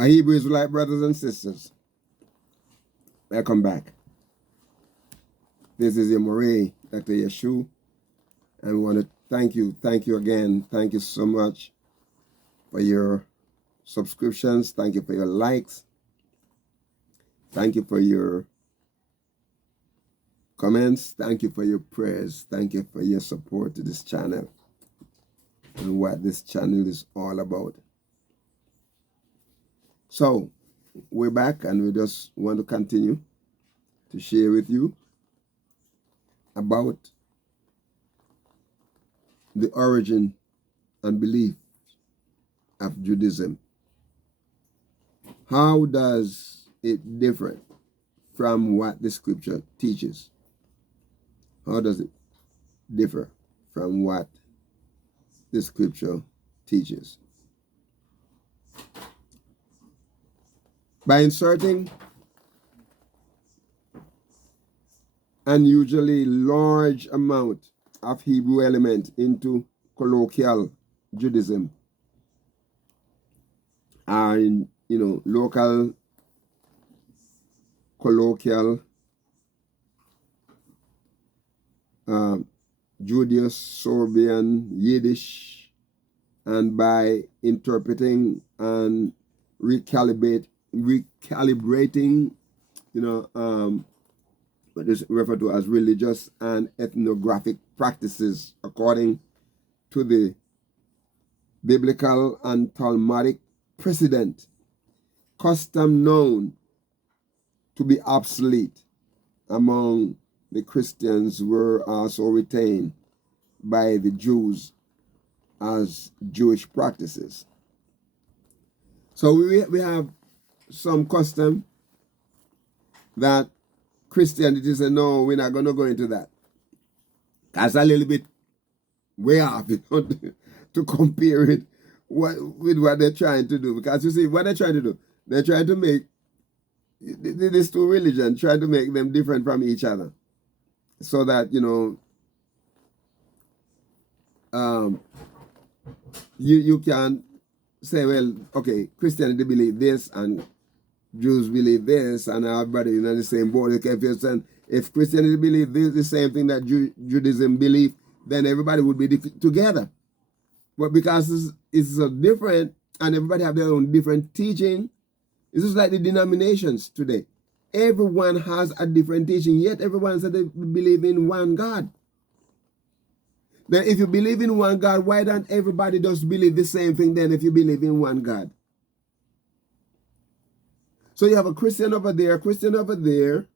My Hebrew Israelite brothers and sisters, welcome back. This is your Moray, Dr. Yeshu, and we want to thank you again. Thank you so much for your subscriptions. Thank you for your likes. Thank you for your comments. Thank you for your prayers. Thank you for your support to this channel and what this channel is all about. So, we're back and we just want to continue to share with you about the origin and belief of Judaism. How does it differ from what the scripture teaches? How does it differ from what the scripture teaches? By inserting an usually large amount of Hebrew element into colloquial Judaism, or in local colloquial Judeo-Sorbian Yiddish, and by interpreting and recalibrating, what is referred to as religious and ethnographic practices according to the biblical and Talmudic precedent, custom known to be obsolete among the Christians were also retained by the Jews as Jewish practices. So we have some custom that Christianity said, no, we're not going to go into that. That's a little bit way off, to compare it with what they're trying to do. Because you see, what they're trying to do, they're trying to make these two religions, trying to make them different from each other. So that, you can say, well, okay, Christianity believe this and Jews believe this, and everybody in the same boat. If Christianity believe this, the same thing that Judaism believe, then everybody would be together. But because it's so different, and everybody have their own different teaching, it's just like the denominations today. Everyone has a different teaching, yet everyone said they believe in one God. Then if you believe in one God, why don't everybody just believe the same thing then if you believe in one God? So you have a Christian over there, a Christian over there,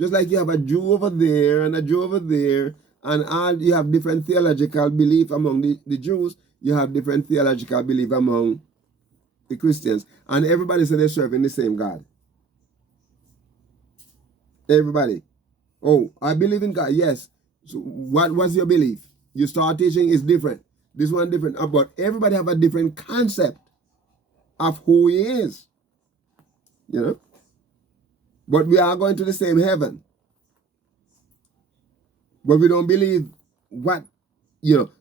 just like you have a Jew over there and a Jew over there, and you have different theological belief among the Jews, you have different theological belief among the Christians, and everybody said they're serving the same God. Everybody. Oh, I believe in God. Yes. So what was your belief? You start teaching is different. This one different. But everybody have a different concept of who he is. But we are going to the same heaven. But we don't believe what,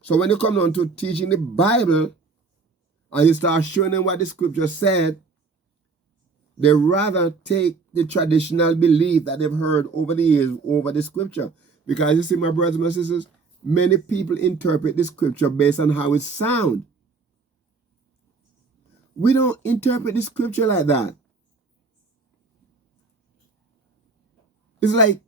So when you come down to teaching the Bible and you start showing them what the scripture said, they rather take the traditional belief that they've heard over the years over the scripture. Because you see, my brothers and my sisters, many people interpret the scripture based on how it sounds. We don't interpret the scripture like that. It's like,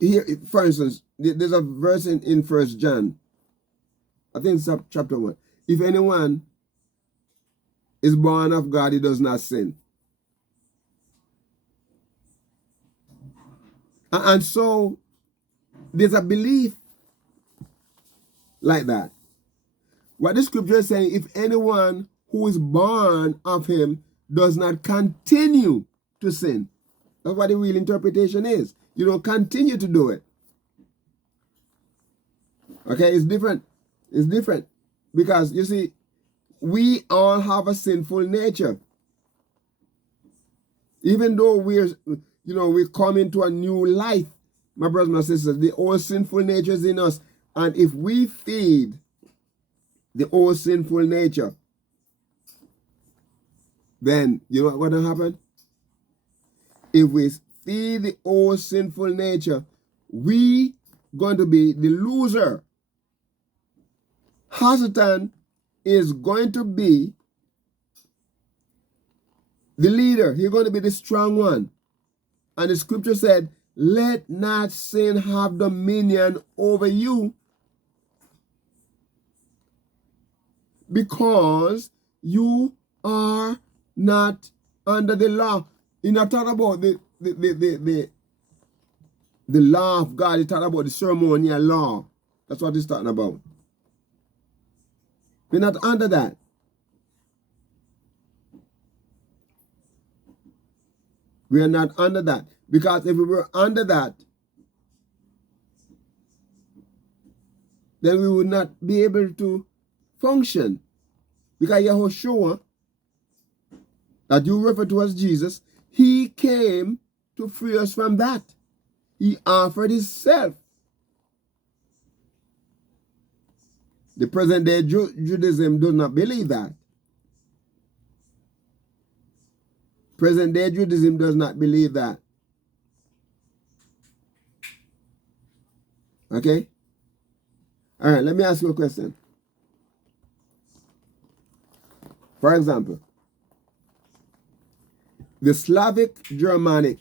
here, for instance, there's a verse in 1 John. I think it's chapter 1. If anyone is born of God, he does not sin. And so, there's a belief like that. What the scripture is saying, if anyone who is born of him does not continue to sin. That's what the real interpretation is. You don't continue to do it. Okay, it's different. It's different. Because, you see, we all have a sinful nature. Even though we come into a new life, my brothers and my sisters, the old sinful nature is in us. And if we feed the old sinful nature, then you know what's going to happen? If we feed the old sinful nature, we going to be the loser. Hasatan is going to be the leader. He's going to be the strong one. And the scripture said, let not sin have dominion over you, because you are not under the law. He's not talking about the law of God. He's talking about the ceremonial law. That's what he's talking about. We're not under that. We are not under that. Because if we were under that, then we would not be able to function. Because Yahushua, that you refer to as Jesus, he came to free us from that. He offered himself. The present day Judaism does not believe that. Present day Judaism does not believe that. Okay? All right, let me ask you a question. For example, the Slavic Germanic,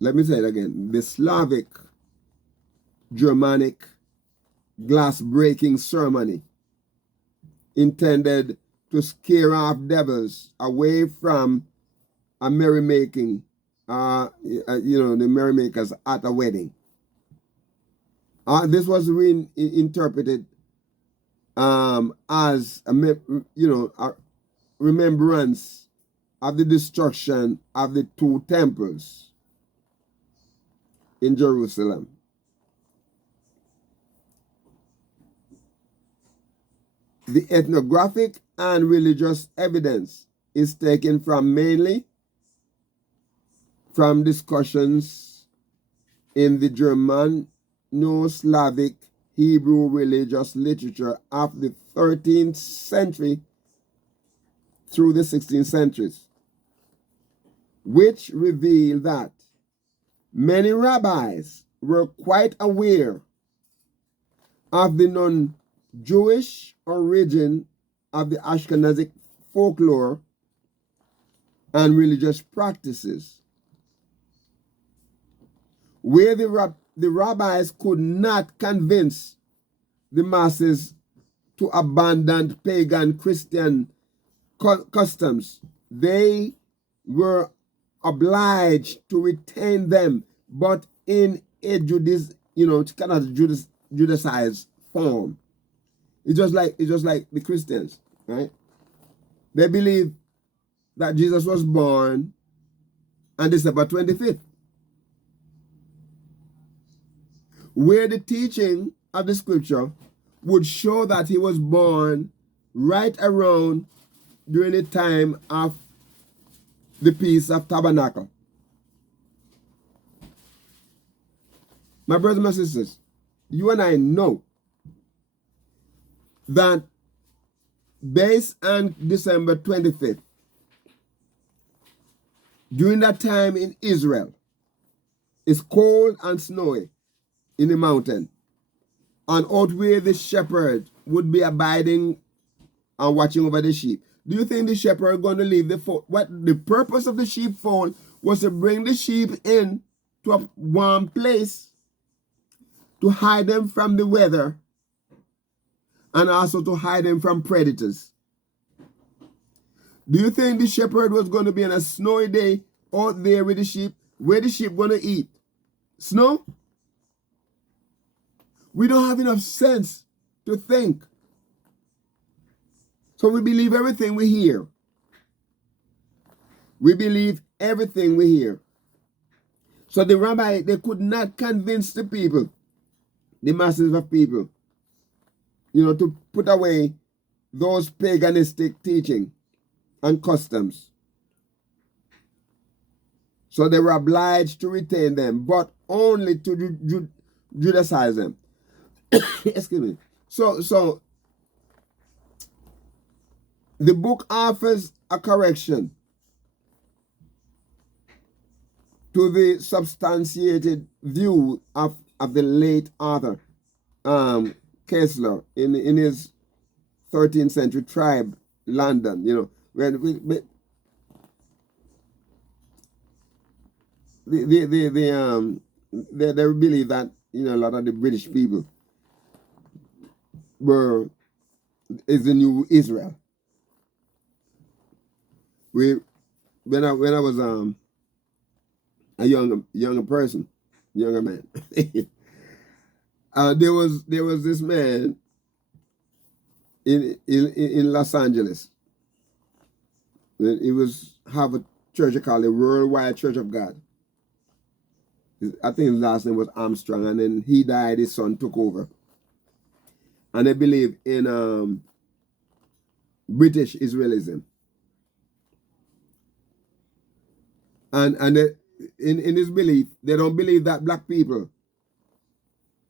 let me say it again, the Slavic Germanic glass breaking ceremony intended to scare off devils away from a merrymaking, the merrymakers at a wedding. This was reinterpreted as a remembrance of the destruction of the two temples in Jerusalem. The ethnographic and religious evidence is taken from mainly from discussions in the Germano-Slavic Hebrew religious literature of the 13th century through the 16th centuries, which reveal that many rabbis were quite aware of the non-Jewish origin of the Ashkenazic folklore and religious practices, where the rabbis could not convince the masses to abandon pagan Christian customs. They were obliged to retain them, but in a Judaicized form. It's just like the Christians, right? They believe that Jesus was born on December 25th. Where the teaching of the scripture would show that he was born right around during the time of the Feast of Tabernacle. My brothers and my sisters, you and I know that based on December 25th, during that time in Israel, it's cold and snowy in the mountain, and out where the shepherd would be abiding and watching over the sheep. Do you think the shepherd going to leave the fold? What the purpose of the sheepfold was to bring the sheep in to a warm place to hide them from the weather and also to hide them from predators. Do you think the shepherd was going to be on a snowy day out there with the sheep? Where the sheep going to eat? Snow? We don't have enough sense to think. So we believe everything we hear. We believe everything we hear. So the rabbi, they could not convince the people, the masses of people, to put away those paganistic teaching and customs. So they were obliged to retain them, but only to Judaize them. Excuse me. So The book offers a correction to the substantiated view of the late author Kessler in his 13th century tribe, London, when they believe that a lot of the British people is the new Israel. When I was a younger man, there was this man in Los Angeles. It was have a church called the Worldwide Church of God. I think his last name was Armstrong, and then he died. His son took over, and they believe in British Israelism. And in this belief, they don't believe that black people,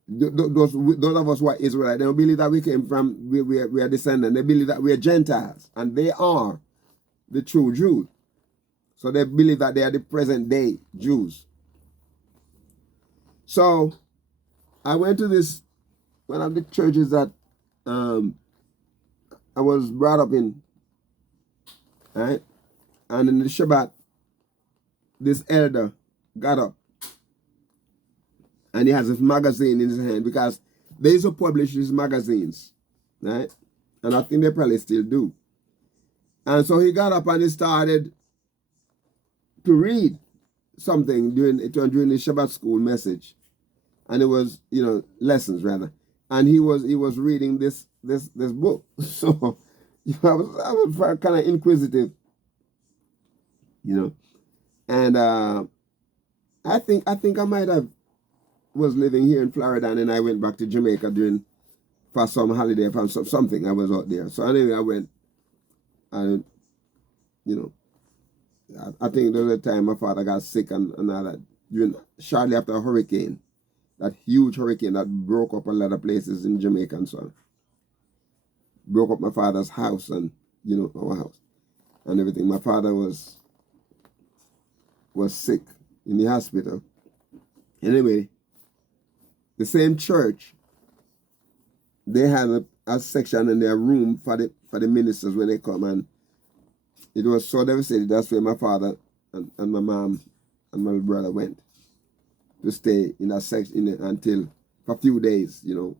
those of us who are Israelites, they don't believe that we came from, we are descendants. They believe that we are Gentiles, and they are the true Jews. So they believe that they are the present day Jews. So I went to one of the churches that I was brought up in, right? And in the Shabbat, this elder got up and he has a magazine in his hand, because they used to publish these magazines, right? And I think they probably still do. And so he got up and he started to read something during the Shabbat school message. And it was, lessons rather. And he was reading this book. So I was kind of inquisitive, And I think I might have was living here in Florida, and then I went back to Jamaica for some holiday, for something. I was out there. So anyway, I went, and I think there was a time my father got sick and all that. Shortly after a hurricane, that huge hurricane that broke up a lot of places in Jamaica and so on. Broke up my father's house and, our house and everything. My father was sick in the hospital. Anyway, the same church, they had a section in their room for the ministers when they come, and it was so devastating. That's where my father and my mom and my brother went to stay in that section until for a few days, till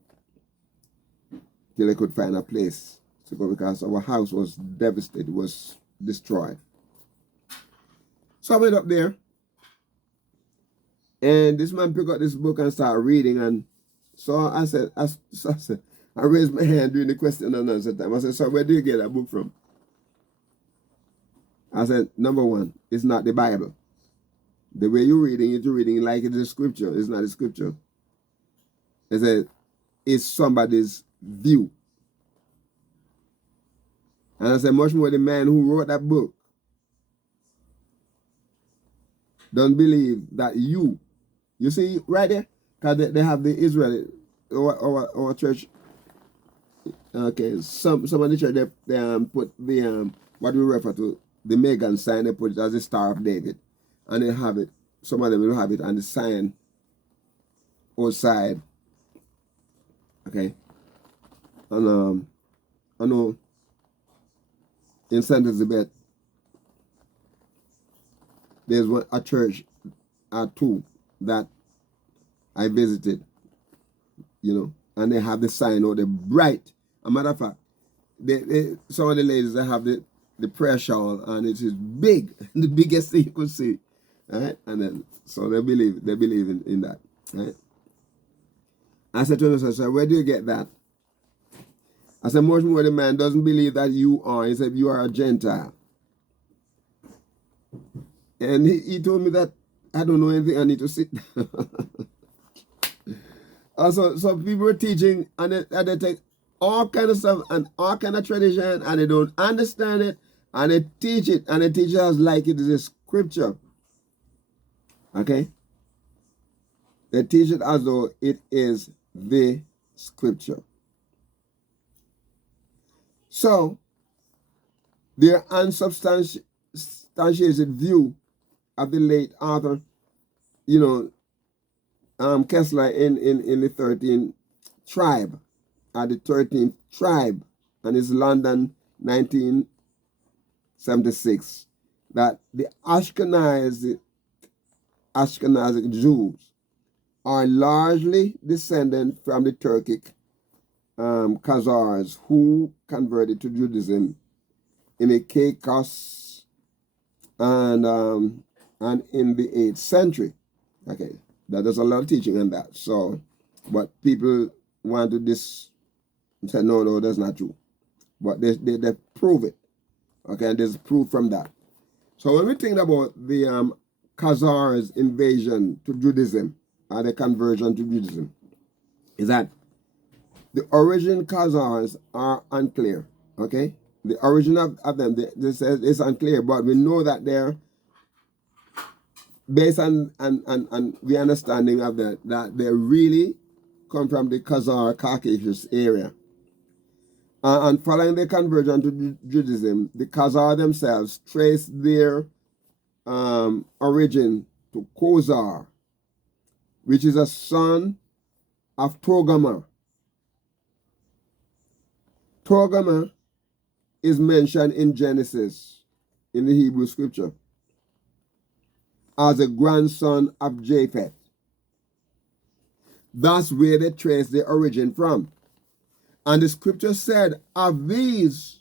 they could find a place to go, because our house was devastated, was destroyed. So I went up there, and this man picked up this book and started reading, and so I raised my hand during the question and answer time. I said, "So where do you get that book from?" I said, "Number one, it's not the Bible. The way you're reading like it's a scripture. It's not a scripture." I said, "It's somebody's view." And I said, much more the man who wrote that book don't believe that you see right there, because they have the Israeli, our church. Okay, some of the church they put the what we refer to the Megan sign. They put it as the Star of David, and they have it. Some of them will have it on the sign outside. Okay, and I know in St. Elizabeth there's a church or two that I visited, and they have the sign out there bright. A matter of fact, some of the ladies, they have the prayer shawl, and it is big, the biggest thing you could see, right? And then so they believe in that, right? I said to him, I said, "Where do you get that?" I said, "Much more the man doesn't believe that you are." He said, "You are a Gentile." And he told me that I don't know anything, I need to sit down. Also, some people were teaching, and they take all kind of stuff and all kind of tradition, and they don't understand it, and they teach it, and they teach it as like it is a scripture. Okay? They teach it as though it is the scripture. So, Their unsubstantiated view of the late author, Kessler in the 13th tribe, at the 13th tribe, and it's London 1976, that the Ashkenazic Jews are largely descended from the Turkic Khazars who converted to Judaism in the Caicos and in the 8th century. Okay, there's a lot of teaching on that. So, but people want to say no, that's not true. But they prove it. Okay, and there's proof from that. So when we think about the Khazars' invasion to Judaism, or the conversion to Judaism, is that the origin Khazars are unclear. Okay, the origin of them this is unclear, but we know that they're based on the understanding of that they really come from the Khazar Caucasus area. And following the conversion to Judaism, the Khazar themselves trace their origin to Khosar, which is a son of Togarmah. Togarmah is mentioned in Genesis, in the Hebrew scripture, as a grandson of Japheth. That's where they trace their origin from. And the scripture said, of these,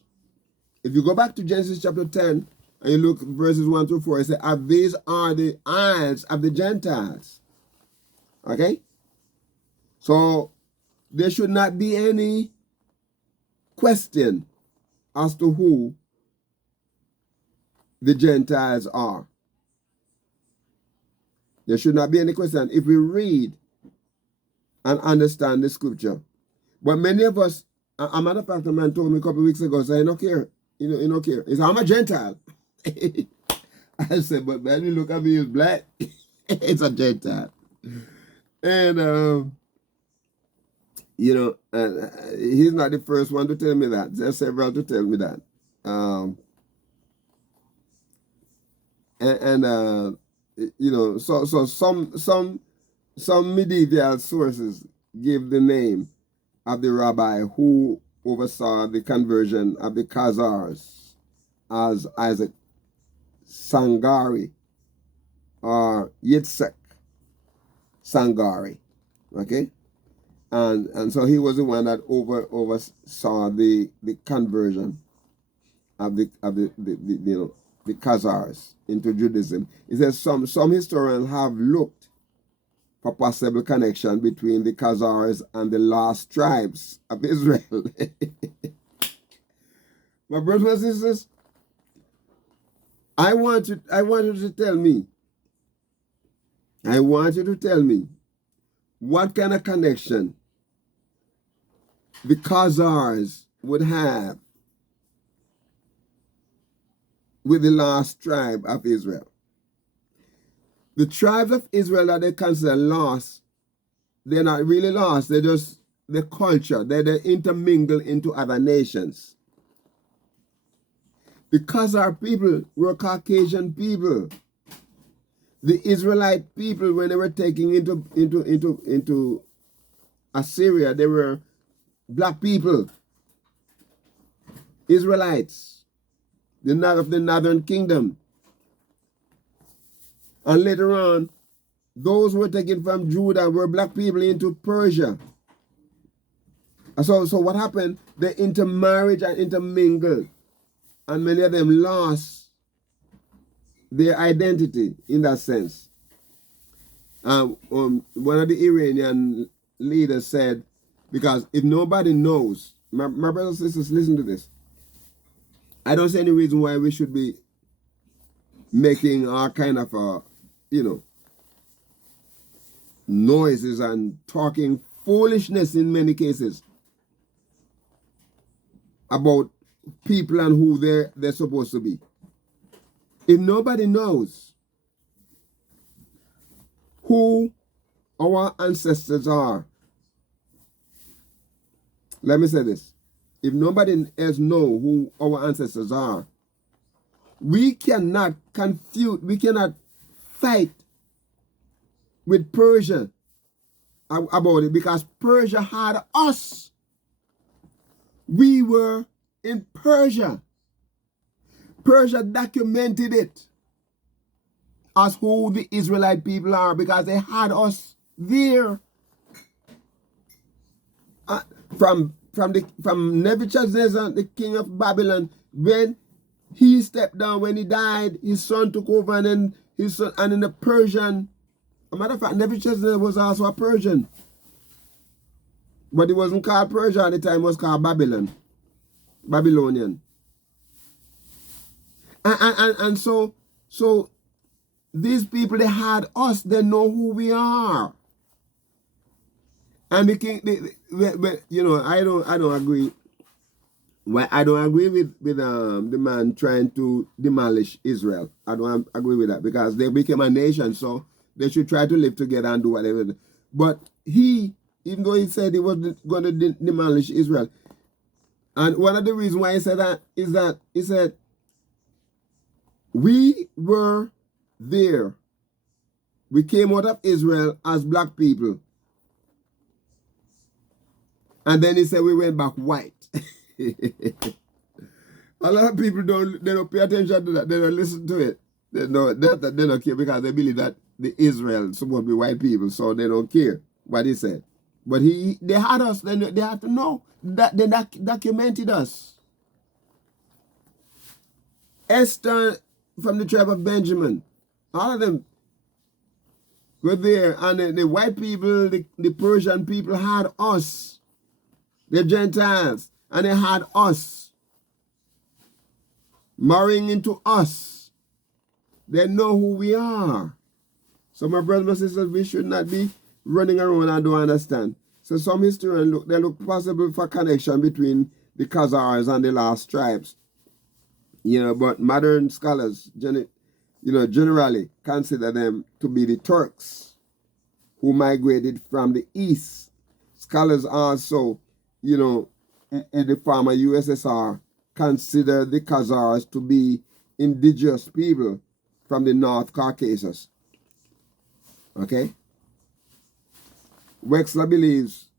if you go back to Genesis chapter 10, and you look verses 1 through 4, it says, of these are the eyes of the Gentiles. Okay? So, there should not be any question as to who the Gentiles are. There should not be any question if we read and understand the scripture. But many of us, a matter of fact, a man told me a couple of weeks ago, say, I don't care. You don't care. He said, I'm a Gentile. I said, but man, you look at me, he's black. It's a Gentile. And, he's not the first one to tell me that. There's several to tell me that. So some medieval sources give the name of the rabbi who oversaw the conversion of the Khazars as Isaac Sangari or Yitzhak Sangari. Okay? And so he was the one that oversaw the conversion of the Khazars into Judaism. He says some historians have looked for possible connection between the Khazars and the lost tribes of Israel. My brothers and sisters, I want you to tell me what kind of connection the Khazars would have with the lost tribe of Israel. The tribes of Israel that they consider lost, they're not really lost. They're just the culture. They intermingle into other nations. The Khazar people were Caucasian people. The Israelite people, when they were taken into Assyria, they were black people. Israelites, of the northern kingdom. And later on, those who were taken from Judah were black people into Persia. So what happened? They intermarried and intermingled. And many of them lost their identity in that sense. One of the Iranian leaders said, because if nobody knows, my brothers and sisters, listen to this. I don't see any reason why we should be making our kind of noises and talking foolishness in many cases about people and who they're supposed to be. If nobody knows who our ancestors are, let me say this. If nobody else knows who our ancestors are, we cannot fight with Persia about it, because Persia had us. We were in Persia. Persia documented it as who the Israelite people are, because they had us there. From Nebuchadnezzar, the king of Babylon, when he stepped down, when he died, his son took over, and then his son, and in the Persian, a matter of fact, Nebuchadnezzar was also a Persian, but it wasn't called Persia at the time; it was called Babylonian. And so these people, they had us. They know who we are. And the king, you know, I don't agree. Well, I don't agree with the man trying to demolish Israel. I don't agree with that, because they became a nation, so they should try to live together and do whatever. But he, even though he said he wasn't going to demolish Israel, and one of the reasons why he said that is that he said, we were there. We came out of Israel as black people. And then he said we went back white. A lot of people don't pay attention to that. They don't listen to it. They don't care, because they believe that the Israel supposed to be white people, so they don't care what he said. But they had us. Then they had to know that they documented us. Esther from the tribe of Benjamin, all of them were there, and the white people, the Persian people had us. The Gentiles, and they had us, marrying into us. They know who we are. So my brothers and sisters, we should not be running around and don't understand. So some historians look possible for connection between the Khazars and the lost tribes. You know, but modern scholars, generally consider them to be the Turks who migrated from the east. Scholars also, you know, in the former USSR, consider the Khazars to be indigenous people from the North Caucasus. Okay? Wexler believes,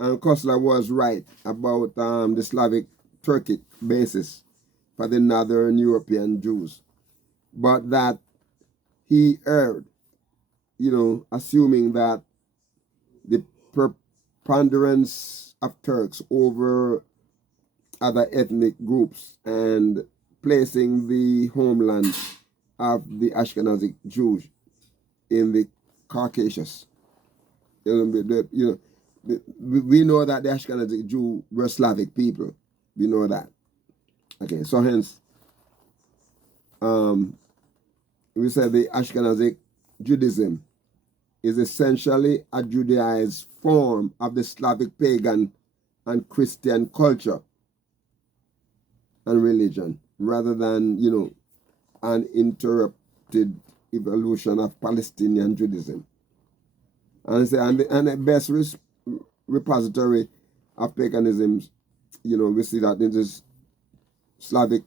and Kostler was right about the Slavic Turkic basis for the Northern European Jews, but that he erred, you know, assuming that the preponderance of Turks over other ethnic groups and placing the homeland of the Ashkenazic Jews in the Caucasus. You know, we know that the Ashkenazic Jews were Slavic people. We know that. Okay, so hence, we said the Ashkenazic Judaism is essentially a Judaized form of the Slavic pagan and Christian culture and religion, rather than, you know, an interrupted evolution of Palestinian Judaism. And the best repository of paganism, you know, we see that in this Slavic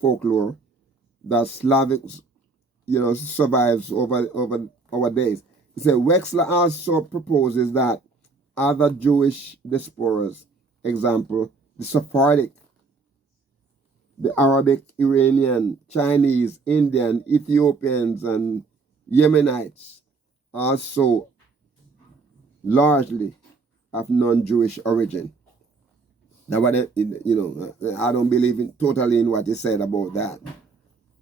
folklore, that Slavic, you know, survives over our days. He said Wexler also proposes that other Jewish diasporas, example, the Sephardic, the Arabic, Iranian, Chinese, Indian, Ethiopians, and Yemenites, also largely of non-Jewish origin. Now, what you know, I don't believe totally in what he said about that,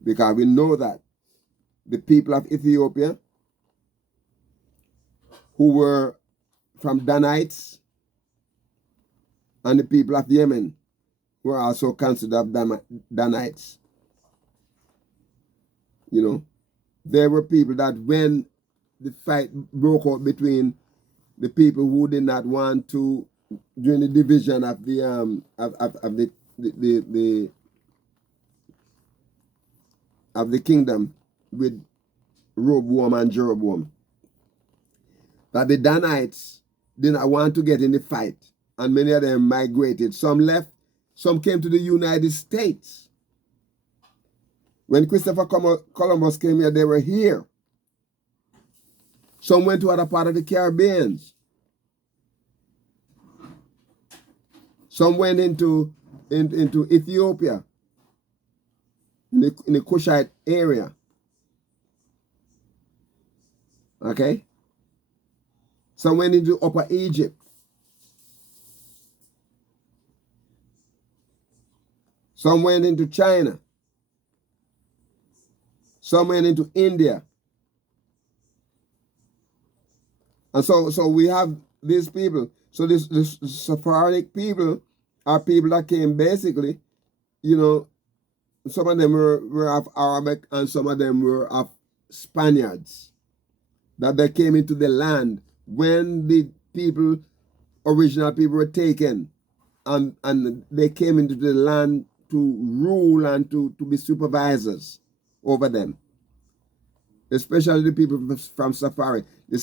because we know that the people of Ethiopia, who were from Danites, and the people of Yemen were also considered Danites. You know, there were people that when the fight broke out between the people who did not want to, during the division of the of the kingdom with Rehoboam and Jeroboam, that the Danites did not want to get in the fight, and many of them migrated. Some left, some came to the United States. When Christopher Columbus came here, they were here. Some went to other part of the Caribbean. Some went into Ethiopia, in the Cushite area. Okay? Some went into Upper Egypt. Some went into China. Some went into India. And so we have these people. So this Sephardic people are people that came basically, some of them were of Arabic and some of them were of Spaniards. That they came into the land when the original people were taken, and they came into the land to rule and to be supervisors over them. Especially the people from Sephardic. The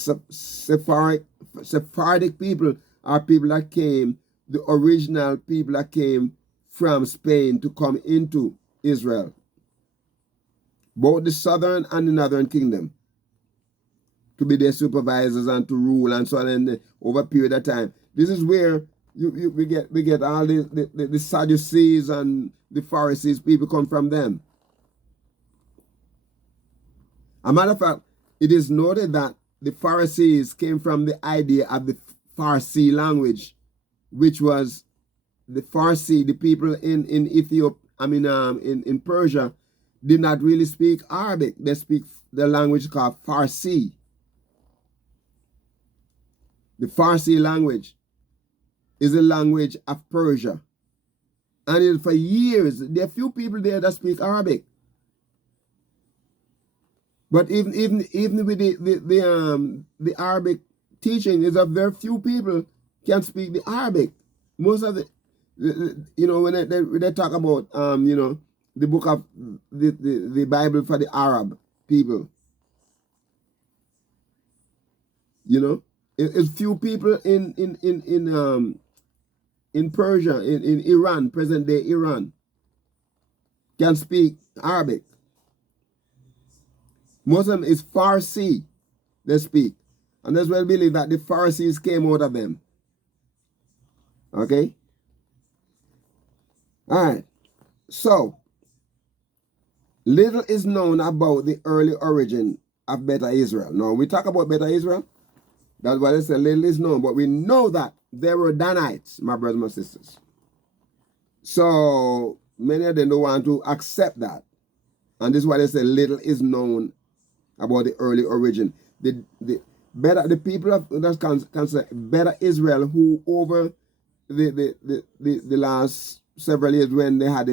Sephardic people are people that came, the original people that came from Spain to come into Israel. Both the southern and the northern kingdom. To be their supervisors and to rule and so on over a period of time. This is where we get all the Sadducees and the Pharisees, people come from them. As a matter of fact, it is noted that the Pharisees came from the idea of the Farsi language, which was the Farsi, the people in Ethiopia, in Persia, did not really speak Arabic. They speak the language called Farsi. The Farsi language is a language of Persia. And for years, there are few people there that speak Arabic. But even with the Arabic teaching, is that very few people can speak the Arabic. Most of when they talk about the book of the Bible for the Arab people, it's few people in Persia, in Iran, present day Iran, can speak Arabic. Most of them is Farsi they speak. And that's why I believe that the Pharisees came out of them. Okay? Alright. So, little is known about the early origin of Beta Israel. Now, we talk about Beta Israel. That's why they say little is known. But we know that they were Danites, my brothers and my sisters. So, many of them don't want to accept that. And this is why they say little is known about the early origin. The people of that's considered Beta Israel, who over the last several years, when they had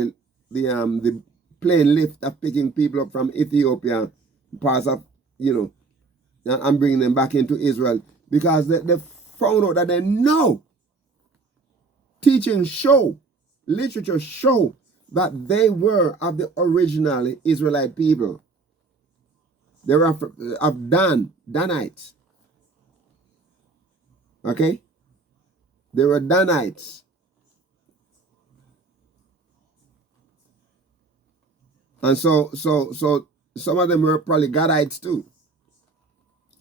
the plane lift of picking people up from Ethiopia, parts of and bringing them back into Israel, because they found out that they know teaching show, literature show that they were of the original Israelite people. They were of Danites. Okay? They were Danites. And so some of them were probably Gadites too.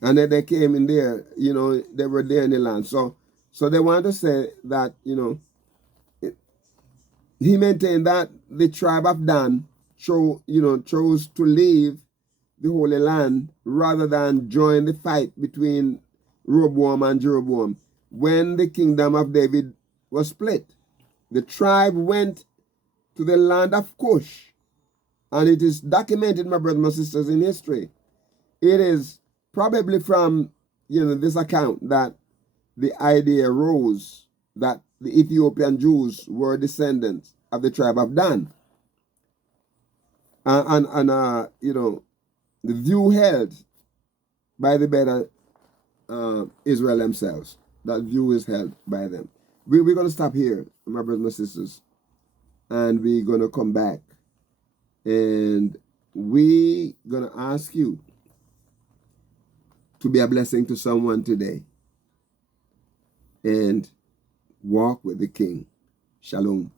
And then they came in there, they were there in the land. So they want to say that, he maintained that the tribe of Dan chose to leave the Holy Land rather than join the fight between Rehoboam and Jeroboam. When the kingdom of David was split, the tribe went to the land of Cush. And it is documented, my brothers and sisters, in history. It is probably from this account that the idea arose that the Ethiopian Jews were descendants of the tribe of Dan. The view held by the Beta Israel themselves. That view is held by them. We're going to stop here, my brothers and sisters, and we're going to come back. And we're going to ask you to be a blessing to someone today and walk with the King. Shalom.